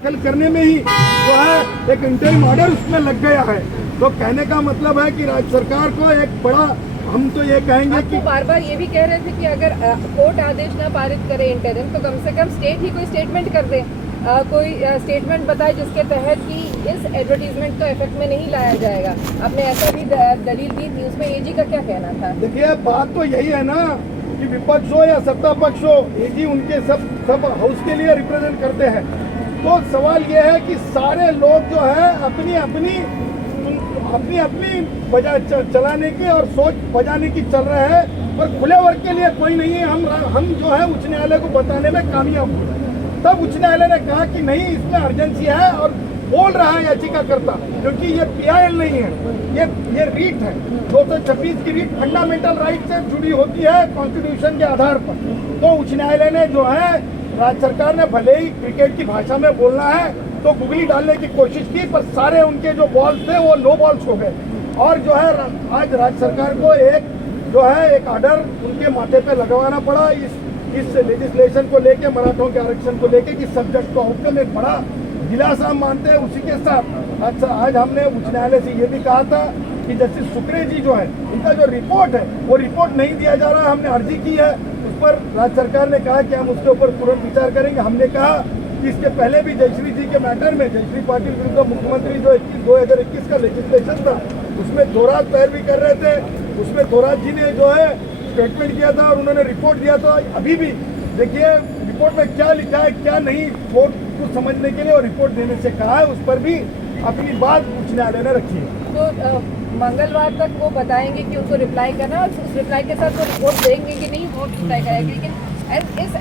दाखिल करने में ही जो है एक इंटरिम ऑर्डर उसमें लग गया है। तो कहने का मतलब है कि राज्य सरकार को एक बड़ा, हम तो ये कहेंगे कि बार बार ये भी कह रहे थे कि अगर कोर्ट आदेश न पारित करे इंटरिम, तो कम से कम स्टेट ही कोई स्टेटमेंट कर दे, कोई स्टेटमेंट बताए जिसके तहत कि इस एडवर्टीजमेंट को इफेक्ट में नहीं लाया जाएगा। आपने ऐसा भी दलील दी थी, उसमें एजी का क्या कहना था? देखिए बात तो यही है ना कि विपक्ष हो या सत्ता पक्ष हो, एजी उनके सब हाउस के लिए रिप्रेजेंट करते हैं। तो सवाल ये है कि सारे लोग जो है अपनी अपनी बजा चलाने की और सोच बजाने की चल रहे हैं, और खुले वर्ग के लिए कोई नहीं है। हम जो है उच्च न्यायालय को बताने में कामयाब हुए। तब उच्च न्यायालय ने कहा कि नहीं, इसमें अर्जेंसी है, और बोल रहा है याचिकाकर्ता, क्योंकि ये पीआईएल नहीं है, ये रीट है। 226 की रीट फंडामेंटल राइट से जुड़ी होती है कॉन्स्टिट्यूशन के आधार पर। तो उच्च न्यायालय ने जो है, राज्य सरकार ने भले ही क्रिकेट की भाषा में बोलना है तो गुगली डालने की कोशिश की, पर सारे उनके जो बॉल्स थे वो नो बॉल्स हो गए। और जो है आज राज्य सरकार को एक ऑर्डर उनके माथे पे लगवाना पड़ा इस लेजिस्लेशन को लेके, मराठों के आरक्षण को लेके, कि सब्जेक्ट को आउटकम एक बड़ा गिलास हम मानते हैं। उसी के साथ आज हमने उच्च न्यायालय से ये भी कहा था कि जस्टिस शुक्रे जी जो है, उनका जो रिपोर्ट है वो रिपोर्ट नहीं दिया जा रहा है। हमने अर्जी की है उस पर, राज्य सरकार ने कहा कि हम उसके ऊपर तुरंत विचार करेंगे। हमने कहा कि इसके पहले भी जयश्री जी के मैटर में, जयश्री पाटिल विरुद्ध मुख्यमंत्री जो 2021 का लेजिस्लेशन था, उसमें थोराट पैरवी कर रहे थे। उसमें थोराट जी ने जो है स्टेटमेंट किया था और उन्होंने रिपोर्ट दिया था। अभी भी देखिए रिपोर्ट में क्या लिखा है क्या नहीं, कोर्ट को समझने के लिए और रिपोर्ट देने से कहा है, उस पर भी अपनी बात उच्च न्यायालय ने रखी है। तो मंगलवार तक वो बताएंगे कि उनको रिप्लाई करना, और उस रिप्लाई के साथ वो रिपोर्ट देंगे कि नहीं, वो तय करेंगे। लेकिन इस